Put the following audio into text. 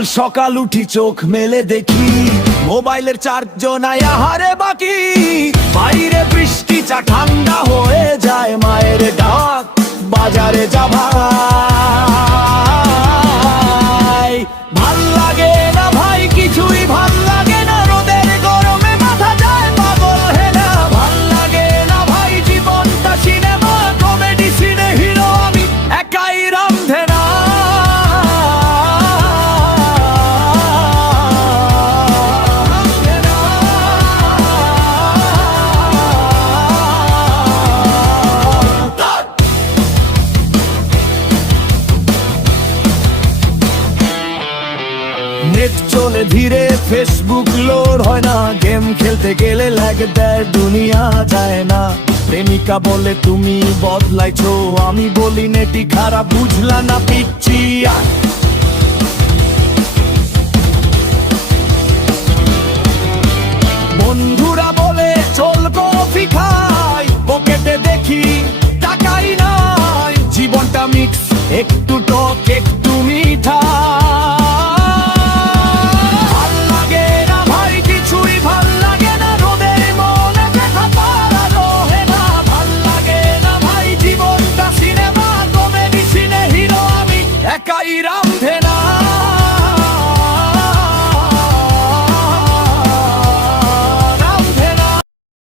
কাল সকাল উঠি চোখ মেলে দেখি মোবাইলের চার্জ নাই আহারে বাকি। বাইরে বৃষ্টি চা ঠান্ডা হয়ে যায়, মায়ের ডাক বাজারে যা ভাই। ভাল লাগে না ভাই, কিছুই ভাল লাগে না, রোদের গরমে মাথা যায় পাগল হেনা। ভাল লাগে না ভাই, জীবনটা সিনেমা, কমেডি সিনে হিরো আমি একাই রামধে না। নেট চলে ধীরে, ফেসবুক লোড হয় না, গেম খেলতে গেলে ল্যাগ দেয়, দুনিয়া যায় না। প্রেমিকা বলে তুমি বদলাইছো, আমি বলি নেটি খারাপ, বুঝলা না পিচ্ছি। বন্ধুরা বলে চল কফি খাই, পকেটে দেখি টাকাই নাই। জীবনটা মিক্স, একটু টক একটু মিঠা। একাই রামধে না।